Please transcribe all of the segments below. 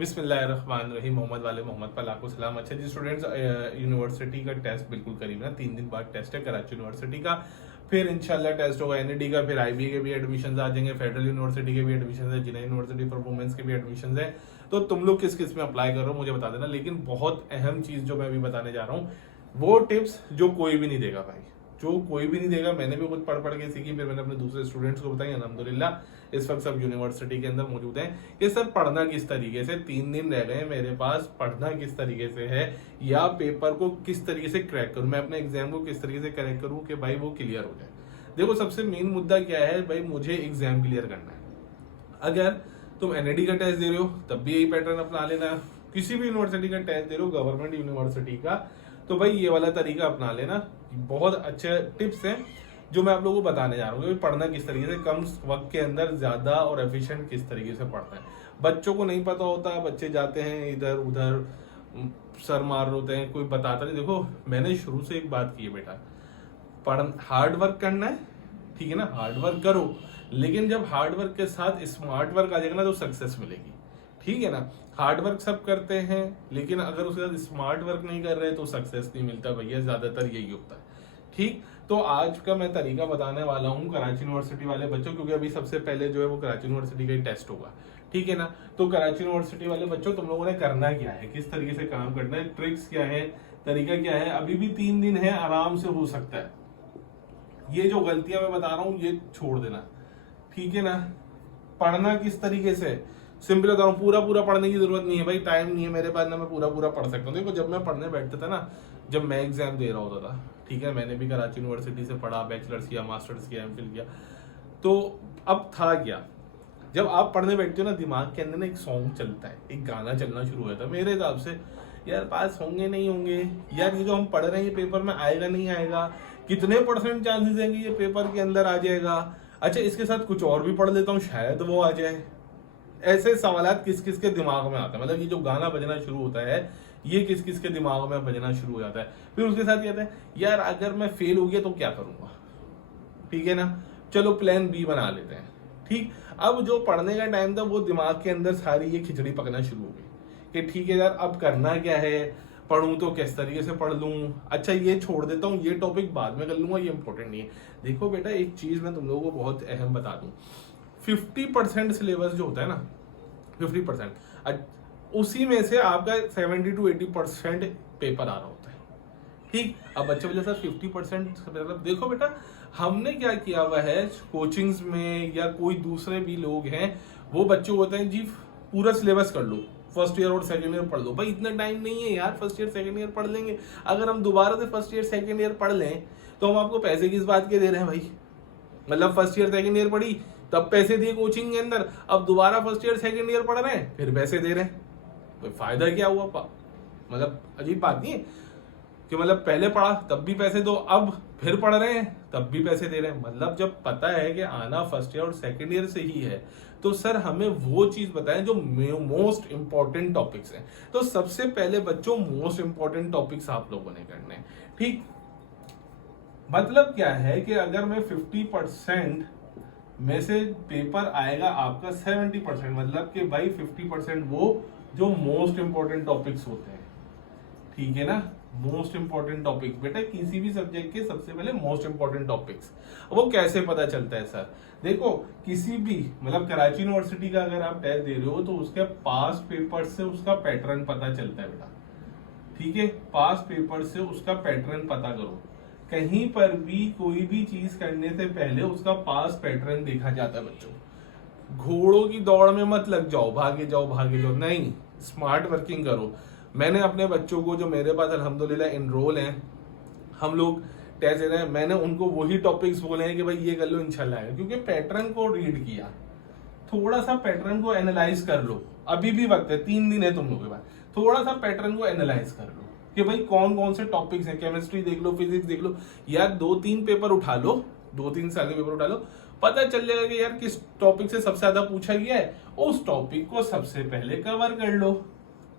बिस्मिल्लाहिर्रहमानिर्रहीम। मोहम्मद वाले मोहम्मद पर लाखों सलाम। अच्छा जी स्टूडेंट्स, यूनिवर्सिटी का टेस्ट बिल्कुल करीब ना 3 दिन बाद टेस्ट है कराची यूनिवर्सिटी का। फिर इंशाल्लाह टेस्ट होगा एनईडी का, फिर आईबी के भी एडमिशन आ जाएंगे, फेडरल यूनिवर्सिटी के भी एडमिशन है, जिन्हें यूनिवर्सिटी फॉर वुमेन्स के भी एडमिशन है। तो तुम लोग किस किस में अप्लाई कर रहे हो मुझे बता देना। लेकिन बहुत अहम चीज जो मैं अभी बताने जा रहा हूँ, वो टिप्स जो कोई भी नहीं देगा भाई, जो कोई भी नहीं देगा। मैंने भी खुद पढ़ के सीखी, फिर मैंने अपने दूसरे स्टूडेंट्स को बताई। अल्हम्दुलिल्लाह इस वक्त सब यूनिवर्सिटी के अंदर मौजूद हैं कि सर पढ़ना किस तरीके से, 3 दिन रह गए हैं मेरे पास, पढ़ना किस तरीके से है या पेपर को किस तरीके से क्रैक करूं, मैं अपने एग्जाम को किस तरीके से क्रैक करूं कि भाई वो क्लियर हो जाए। देखो सबसे मेन मुद्दा क्या है भाई, मुझे एग्जाम क्लियर करना है। अगर तुम एनईडी का टेस्ट दे रहे हो तब भी यही पैटर्न अपना लेना, किसी भी यूनिवर्सिटी का टेस्ट दे रहे हो गवर्नमेंट यूनिवर्सिटी का, तो भाई ये वाला तरीका अपना लेना। बहुत अच्छे टिप्स हैं जो मैं आप लोगों को बताने जा रहा हूँ कि पढ़ना किस तरीके से, कम वक्त के अंदर ज्यादा और एफिशिएंट किस तरीके से पढ़ना है। बच्चों को नहीं पता होता, बच्चे जाते हैं इधर उधर, सर मार होते हैं, कोई बताता नहीं। देखो मैंने शुरू से एक बात की है बेटा, पढ़ हार्ड वर्क करना है, ठीक है ना, हार्ड वर्क करो, लेकिन जब हार्ड वर्क के साथ स्मार्ट वर्क आ जाएगा ना तो सक्सेस मिलेगी, ठीक है ना। हार्ड वर्क सब करते हैं, लेकिन अगर उसके साथ स्मार्ट वर्क नहीं कर रहे तो सक्सेस नहीं मिलता भैया, ज्यादातर यही होता है। ठीक, तो आज का मैं तरीका बताने वाला हूँ कराची यूनिवर्सिटी वाले बच्चों, क्योंकि अभी सबसे पहले जो है वो कराची यूनिवर्सिटी का ही टेस्ट होगा, ठीक है ना। तो कराची यूनिवर्सिटी वाले बच्चों, तुम लोगों ने करना क्या है, किस तरीके से काम करना है, ट्रिक्स क्या है, तरीका क्या है। अभी भी 3 दिन है, आराम से हो सकता है। ये जो गलतियां मैं बता रहा हूँ ये छोड़ देना, ठीक है ना। पढ़ना किस तरीके से, सिंपल बता रहा हूँ, पूरा पूरा पढ़ने की जरूरत नहीं है भाई, टाइम नहीं है मेरे पास ना मैं पूरा पूरा पढ़ सकता हूँ। देखो जब मैं पढ़ने बैठता था ना, जब मैं एग्जाम दे रहा होता था, ठीक है, मैंने भी कराची यूनिवर्सिटी से पढ़ा, बैचलर्स किया, मास्टर्स किया, एमफिल किया, तो अब था क्या, जब आप पढ़ने बैठते हो ना दिमाग के अंदर ना एक सॉन्ग चलता है, एक गाना चलना शुरू हो जाता है मेरे हिसाब से, यार पास होंगे नहीं होंगे, यार ये जो हम पढ़ रहे हैं ये पेपर में आएगा नहीं आएगा, कितने % चांसेस हैं कि ये पेपर के अंदर आ जाएगा, अच्छा इसके साथ कुछ और भी पढ़ लेता हूँ शायद वो आ जाए। ऐसे सवालात किस किस के दिमाग में आते हैं, मतलब ये जो गाना बजना शुरू होता है ये किस किस के दिमाग में बजना शुरू हो जाता है। फिर उसके साथ कहते हैं यार अगर मैं फेल हो गया तो क्या करूंगा, ठीक है ना, चलो प्लान बी बना लेते हैं। ठीक, अब जो पढ़ने का टाइम था वो दिमाग के अंदर सारी ये खिचड़ी पकना शुरू हो गई कि ठीक है यार अब करना क्या है, पढ़ूं तो किस तरीके से पढ़ लूं, अच्छा ये छोड़ देता हूँ, ये टॉपिक बाद में कर लूंगा, ये इंपॉर्टेंट नहीं है। देखो बेटा एक चीज मैं तुम लोगों को बहुत अहम बता दूं, 50% सिलेबस जो होता है ना, 50%, उसी में से आपका 70 to 80% पेपर आ रहा होता है। ठीक, अब बच्चे बोले सर 50% मतलब, देखो बेटा हमने क्या किया हुआ है कोचिंग्स में या कोई दूसरे भी लोग हैं, वो बच्चे होते हैं जी पूरा सिलेबस कर लो, फर्स्ट ईयर और सेकंड ईयर पढ़ लो। भाई इतना टाइम नहीं है यार, फर्स्ट ईयर सेकंड ईयर पढ़ लेंगे। अगर हम दोबारा से फर्स्ट ईयर सेकंड ईयर पढ़ लें तो हम आपको पैसे किस बात के दे रहे हैं भाई, मतलब फर्स्ट ईयर सेकंड ईयर पढ़ी तब पैसे दिए कोचिंग के अंदर, अब दोबारा फर्स्ट ईयर सेकंड ईयर पढ़ रहे हैं फिर पैसे दे रहे हैं, तो फायदा क्या हुआ मतलब अजीब बात नहीं है कि मतलब पहले पढ़ा तब भी पैसे दो, अब फिर पढ़ रहे हैं तब भी पैसे दे रहे हैं। मतलब जब पता है कि आना फर्स्ट ईयर और सेकंड ईयर से ही है तो सर हमें वो चीज बताएं जो मोस्ट इंपॉर्टेंट टॉपिक्स हैं। तो सबसे पहले बच्चों मोस्ट इंपॉर्टेंट टॉपिक्स आप लोगों ने करने हैं। ठीक, मतलब क्या है कि अगर मैं 50% में से पेपर आएगा आपका 70%, मतलब कि भाई 50% वो जो मोस्ट इंपॉर्टेंट टॉपिक्स होते हैं, ठीक है ना, मोस्ट इंपॉर्टेंट टॉपिक्स। बेटा किसी भी सब्जेक्ट के सबसे पहले मोस्ट इंपॉर्टेंट टॉपिक्स, वो कैसे पता चलता है सर, देखो किसी भी मतलब कराची यूनिवर्सिटी का अगर आप टेस्ट दे रहे हो तो उसके पास पेपर से उसका पैटर्न पता चलता है बेटा, ठीक है, पास पेपर से उसका पैटर्न पता करो। कहीं पर भी कोई भी चीज करने से पहले उसका पास पैटर्न देखा जाता है बच्चों। घोड़ों की दौड़ में मत लग जाओ भागे जाओ नहीं, स्मार्ट वर्किंग करो। मैंने अपने बच्चों को जो मेरे पास अल्हम्दुलिल्लाह इनरोल हैं, हम लोग टेस्ट दे रहे हैं, मैंने उनको वही टॉपिक्स बोले हैं कि भाई ये कर लो इंशाल्लाह है, क्योंकि पैटर्न को रीड किया, थोड़ा सा पैटर्न को एनालाइज कर लो, अभी भी वक्त है, 3 दिन है तुम लोगों के पास, थोड़ा सा पैटर्न को एनालाइज कर लो कि भाई कौन कौन से टॉपिक्स हैं, केमिस्ट्री देख लो, फिजिक्स देख लो, यार 2-3 पेपर उठा लो, 2-3 साल के पेपर उठा लो, पता चल जाएगा कि यार किस टॉपिक से सबसे ज्यादा पूछा गया है, उस टॉपिक को सबसे पहले कवर कर लो।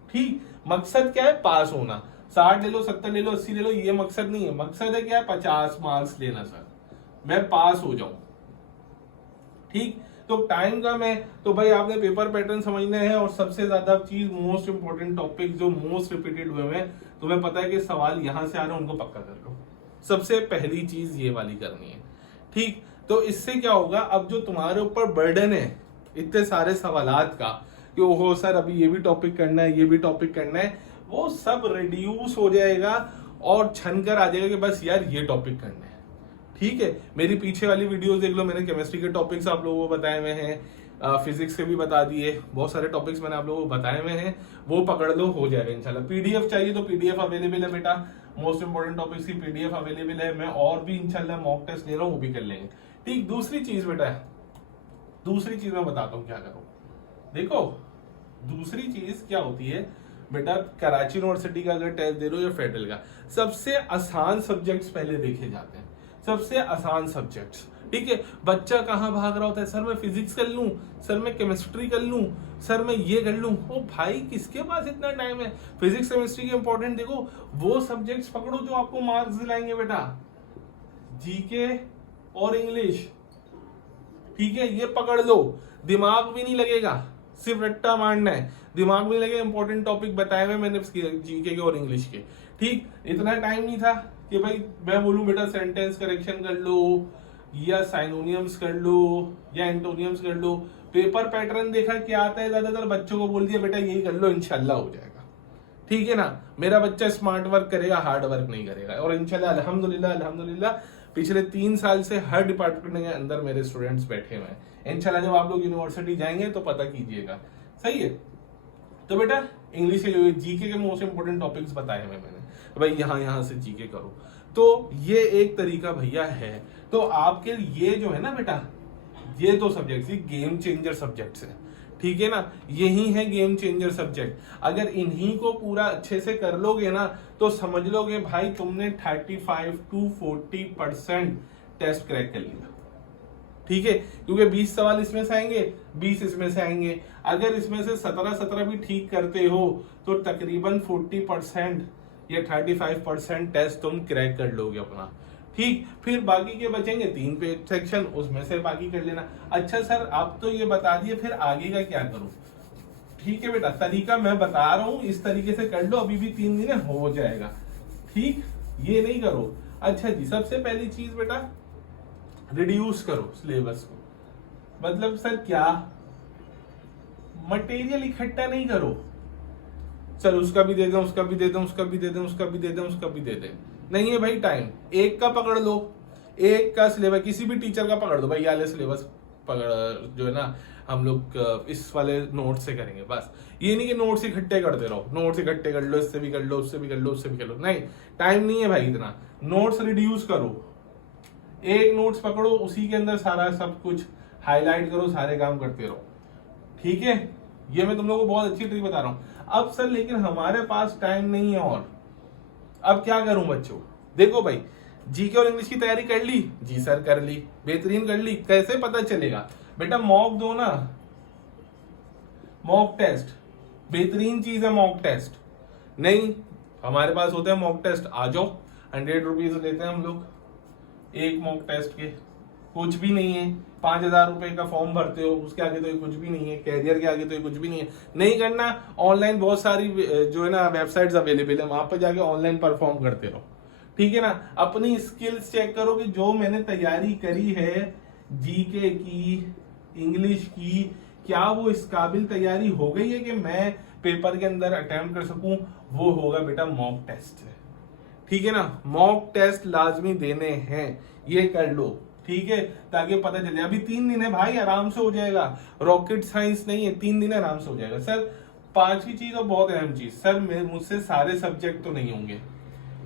ठीक, मकसद क्या है, पास होना। 60 ले लो, 70 ले लो, 80 ले लो, ये मकसद नहीं है, मकसद है क्या है, 50 मार्क्स लेना सर, मैं पास हो जाऊं। ठीक, तो टाइम कम है, तो भाई आपने पेपर पैटर्न समझने हैं। और सबसे ज्यादा चीज मोस्ट इंपोर्टेंट टॉपिक जो मोस्ट रिपीटेड हुए हैं, तुम्हें पता है कि सवाल यहां से आ रहे हैं, उनको पक्का कर लो। सबसे पहली चीज ये वाली करनी है, ठीक। तो इससे क्या होगा, अब जो तुम्हारे ऊपर बर्डन है इतने सारे सवालात का कि ओहो सर अभी ये भी टॉपिक करना है, ये भी टॉपिक करना है, वो सब रिड्यूस हो जाएगा और छन कर आ जाएगा कि बस यार ये टॉपिक करना है। ठीक है, मेरी पीछे वाली वीडियोस देख लो, मैंने केमिस्ट्री के टॉपिक्स आप लोगों को बताए हुए हैं, फिजिक्स के भी बता दिए, बहुत सारे टॉपिक्स मैंने आप लोगों को बताए हुए हैं, वो पकड़ लो, हो जाएगा इंशाल्लाह। पीडीएफ चाहिए तो पीडीएफ अवेलेबल है बेटा, मोस्ट इंपोर्टेंट टॉपिक्स की पीडीएफ अवेलेबल है। मैं और भी इंशाल्लाह मॉक टेस्ट ले रहा हूँ, वो भी कर लेंगे। ठीक, दूसरी चीज बेटा, दूसरी चीज मैं बताता हूँ क्या करो। देखो दूसरी चीज क्या होती है बेटा, कराची यूनिवर्सिटी का अगर टेस्ट दे रहे हो या फेडरल का, सबसे आसान सब्जेक्ट्स पहले देखे जाते हैं, सबसे आसान सब्जेक्ट्स। ठीक है, बच्चा कहाँ भाग रहा होता है, सर मैं फिजिक्स कर लूं, सर मैं केमिस्ट्री कर लूं, सर मैं ये कर लूं। ओ भाई किसके पास इतना टाइम है, फिजिक्स केमिस्ट्री के इंपॉर्टेंट देखो, वो सब्जेक्ट्स पकड़ो जो आपको मार्क्स दिलाएंगे बेटा, जीके और इंग्लिश। ठीक है, ये पकड़ लो, दिमाग भी नहीं लगेगा, सिर्फ रट्टा मारना है, दिमाग भी लगेगा। इंपॉर्टेंट टॉपिक बताए हुए मैंने जीके के और इंग्लिश के। ठीक, इतना टाइम नहीं था कि भाई मैं बोलूं बेटा सेंटेंस करेक्शन कर लो या साइनोनियम्स कर लो या एंटोनियम्स कर लो। पेपर पैटर्न देखा क्या आता है, ज्यादातर बच्चों को बोल दिया बेटा यही कर लो, इंशाल्लाह हो जाएगा। ठीक है ना, मेरा बच्चा स्मार्ट वर्क करेगा, हार्ड वर्क नहीं करेगा। और इंशाल्लाह अल्हम्दुलिल्लाह अल्हम्दुलिल्लाह पिछले 3 साल से हर डिपार्टमेंट के अंदर मेरे स्टूडेंट्स बैठे हुए हैं। इंशाल्लाह जब आप लोग यूनिवर्सिटी जाएंगे तो पता कीजिएगा, सही है। तो बेटा इंग्लिश के जीके के मोस्ट इंपोर्टेंट टॉपिक्स बताए हुए मैंने, भाई यहाँ से जीके करो। तो ये एक तरीका भैया है। तो आपके ये जो है ना बेटा, ये 2 सब्जेक्ट्स ये गेम चेंजर सब्जेक्ट्स है। ठीक है ना, यही है गेम चेंजर सब्जेक्ट। अगर इन्हीं को पूरा अच्छे से कर लोगे ना तो समझ लोगे भाई तुमने 35 to 40% टेस्ट क्रैक कर लिया। ठीक है, क्योंकि 20 सवाल इसमें से आएंगे, 20 इसमें से आएंगे। अगर इसमें से 17 भी ठीक करते हो तो तकरीबन 40% या 35% टेस्ट तुम क्रैक कर लोगे अपना। ठीक, फिर बाकी के बचेंगे 3 पेज सेक्शन, उसमें से बाकी कर लेना। अच्छा सर आप तो ये बता दिए, फिर आगे का क्या करूं? ठीक है बेटा, तरीका मैं बता रहा हूं, इस तरीके से कर लो, अभी भी 3 दिन हो जाएगा। ठीक, ये नहीं करो। अच्छा जी, सबसे पहली चीज बेटा रिड्यूस करो सिलेबस को। मतलब सर क्या, मटेरियल इकट्ठा नहीं करो, चल उसका भी दे दें, उसका भी दे दें, उसका भी दे दें, उसका भी दे दें, उसका भी दे दें। नहीं है भाई टाइम, एक का पकड़ लो, एक का सिलेबस किसी भी टीचर का पकड़ दो भाई, ये सिलेबस पकड़ जो है ना हम लोग इस वाले नोट से करेंगे बस। ये नहीं कि नोट्स इकट्ठे करते रहो, नोट्स इकट्ठे कर लो, इससे भी कर लो, उससे भी कर लो, उससे भी कर लो, नहीं टाइम नहीं है भाई इतना। नोट्स रिड्यूस करो, एक नोट्स पकड़ो, उसी के अंदर सारा सब कुछ हाईलाइट करो, सारे काम करते रहो। ठीक है, ये मैं तुम लोगों को बहुत अच्छी ट्रिक बता रहा हूं। अब सर लेकिन हमारे पास टाइम नहीं है, और अब क्या करूं बच्चों? देखो भाई, जीके और इंग्लिश की तैयारी कर ली? जी सर कर ली, बेहतरीन कर ली। कैसे पता चलेगा? बेटा मॉक दो ना, मॉक टेस्ट बेहतरीन चीज है। मॉक टेस्ट नहीं हमारे पास होते हैं मॉक टेस्ट, आ जाओ, 100 रुपीज लेते हैं हम लोग एक मॉक टेस्ट के, कुछ भी नहीं है। 5,000 रुपए का फॉर्म भरते हो, उसके आगे तो ये कुछ भी नहीं है, कैरियर के आगे तो ये कुछ भी नहीं है। नहीं करना, ऑनलाइन बहुत सारी जो है ना वेबसाइट्स अवेलेबल है, वहां पर जाके ऑनलाइन परफॉर्म करते रहो। ठीक है ना, अपनी स्किल्स चेक करो कि जो मैंने तैयारी करी है जीके की, इंग्लिश की, क्या वो इस काबिल तैयारी हो गई है कि मैं पेपर के अंदर अटेम्प्ट कर सकूं? वो होगा बेटा मॉक टेस्ट। ठीक है ना, मॉक टेस्ट लाजमी देने हैं, ये कर लो। ठीक है, ताकि पता चले। अभी 3 दिन है भाई, आराम से हो जाएगा, रॉकेट साइंस नहीं है, 3 दिन आराम से हो जाएगा। सर 5वीं चीज और बहुत अहम चीज, सर मुझसे सारे सब्जेक्ट तो नहीं होंगे,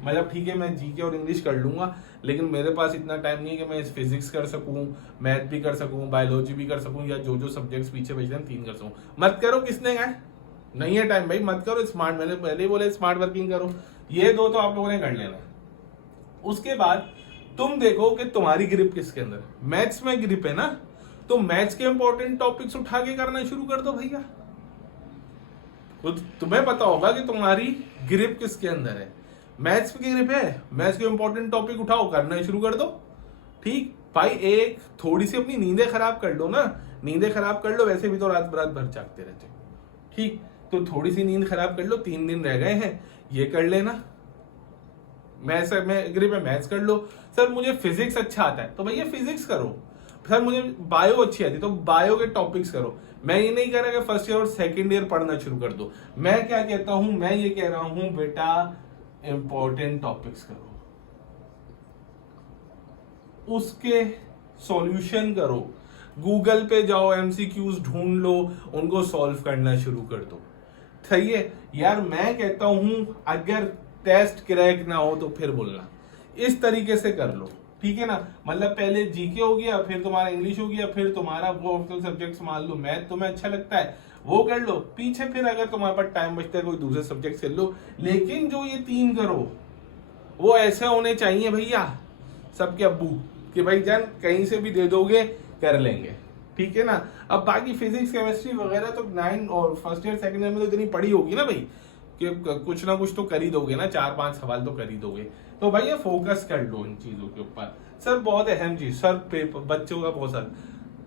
मतलब ठीक है मैं जीके और इंग्लिश कर लूंगा, लेकिन मेरे पास इतना टाइम नहीं है कि मैं फिजिक्स कर सकूं, मैथ भी कर सकूं, बायोलॉजी भी कर सकूं, या जो सब्जेक्ट्स पीछे बचे हैं 3 कर सकूं। मत करो, किसने कहा नहीं है टाइम भाई, मत करो। स्मार्ट, मैंने पहले ही बोला स्मार्ट वर्किंग करो। ये 2 तो आप लोगों ने कर लेना। उसके बाद तुम देखो कि तुम्हारी ग्रिप किसके अंदर है। मैथ्स में ग्रिप है ना, तो मैथ्स के इंपॉर्टेंट टॉपिक्स उठा के करना शुरू कर दो भैया। खुद तुम्हें पता होगा कि तुम्हारी ग्रिप किसके अंदर है। मैथ्स की ग्रिप है, मैथ्स के इंपॉर्टेंट टॉपिक उठाओ, करना शुरू कर दो। ठीक भाई, एक थोड़ी सी अपनी नींदें खराब कर लो ना, नींदें खराब कर लो, वैसे भी तो रात रात भर जागते रहते हो, ठीक, तो थोड़ी सी नींद खराब कर लो, 3 दिन रह गए हैं, ये कर लेना। मैं एग्री में मैथ्स कर लो। सर मुझे फिजिक्स अच्छा आता है, तो भैया फिजिक्स करो। सर मुझे बायो अच्छी आती है, तो बायो के टॉपिक्स करो। मैं ये नहीं कह रहा कि फर्स्ट ईयर और सेकंड ईयर पढ़ना शुरू कर दो। मैं क्या कहता हूं, मैं ये कह रहा हूं बेटा इंपॉर्टेंट टॉपिक्स करो, उसके सॉल्यूशन करो, गूगल पे जाओ, एमसीक्यूज ढूंढ लो, उनको सॉल्व करना शुरू कर दो। सही है यार, मैं कहता हूं अगर टेस्ट क्रैक ना हो तो फिर बोलना, इस तरीके से कर लो, ठीक है ना। मतलब पहले जीके हो गया, फिर तुम्हारा इंग्लिश हो गया, फिर तुम्हारा वो ऑप्शनल सब्जेक्ट, मान लो मैथ तुम्हें अच्छा लगता है वो कर लो, पीछे फिर अगर तुम्हारे पास टाइम बचता है कोई दूसरे सब्जेक्ट से लो। लेकिन जो ये 3 करो वो ऐसे होने चाहिए भैया सबके अब्बू कि भाई जान कहीं से भी दे दोगे कर लेंगे, ठीक है ना। अब बाकी फिजिक्स केमिस्ट्री वगैरह तो 9 और फर्स्ट ईयर सेकंड ईयर में तो इतनी पढ़ी होगी ना भाई कि कुछ ना कुछ तो कर ही दोगे ना, 4-5 सवाल तो कर ही दोगे। तो भैया फोकस कर लो इन चीजों के ऊपर। सर बहुत अहम चीज, सर पेपर बच्चों का बहुत सारा,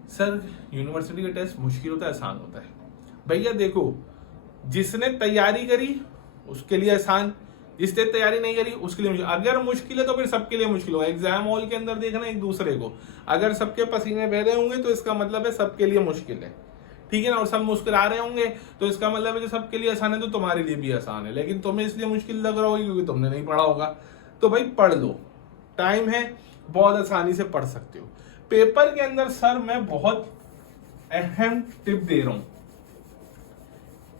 सर यूनिवर्सिटी का टेस्ट मुश्किल होता है आसान होता है? भैया देखो, जिसने तैयारी करी उसके लिए आसान, जिसने तैयारी नहीं करी उसके लिए मुश्किल। अगर मुश्किल है तो फिर सबके लिए मुश्किल होगा। एग्जाम हॉल के अंदर देखना एक दूसरे को, अगर सबके पसीने बह रहे होंगे तो इसका मतलब है सबके लिए मुश्किल है, ठीक है ना। और सब मुस्कुरा रहे होंगे तो इसका मतलब है जो सबके लिए आसान है तो तुम्हारे लिए भी आसान है, लेकिन तुम्हें इसलिए मुश्किल लग रहा होगी क्योंकि तुमने नहीं पढ़ा होगा। तो भाई पढ़ लो, टाइम है, बहुत आसानी से पढ़ सकते हो। पेपर के अंदर सर मैं बहुत अहम टिप दे रहा हूं,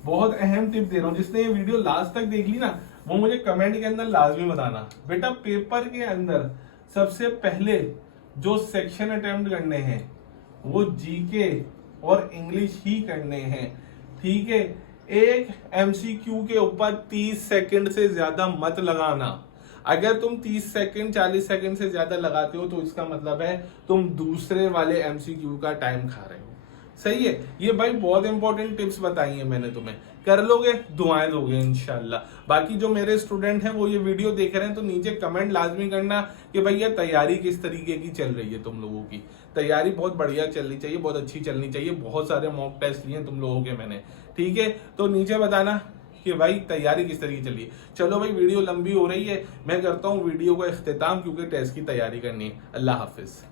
बहुत अहम टिप दे रहा हूं। जिसने ये वीडियो लास्ट तक देख ली ना वो मुझे कमेंट के अंदर लाजमी बताना। बेटा पेपर के अंदर सबसे पहले जो सेक्शन अटेम्प्ट करने हैं वो जीके और इंग्लिश ही करने हैं, ठीक है। एक एमसीक्यू के ऊपर 30 सेकंड से ज्यादा मत लगाना। अगर तुम 30 सेकंड 40 सेकंड से ज्यादा लगाते हो तो इसका मतलब है तुम दूसरे वाले एमसीक्यू का टाइम खा रहे हो। सही है, ये भाई बहुत इंपॉर्टेंट टिप्स बताई है मैंने तुम्हें, कर लोगे दुआएं दोगे इंशाल्लाह। बाकी जो मेरे स्टूडेंट हैं वो ये वीडियो देख रहे हैं तो नीचे कमेंट लाजमी करना कि भैया तैयारी किस तरीके की चल रही है तुम लोगों की। तैयारी बहुत बढ़िया चलनी चाहिए, बहुत अच्छी चलनी चाहिए। बहुत सारे मॉक टेस्ट लिए तुम लोगों के मैंने, ठीक है। तो नीचे बताना कि भाई तैयारी किस तरीके चल रही है। चलो भाई वीडियो लंबी हो रही है, मैं करता हूँ वीडियो का इख्तिताम क्योंकि टेस्ट की तैयारी करनी है। अल्लाह हाफिज।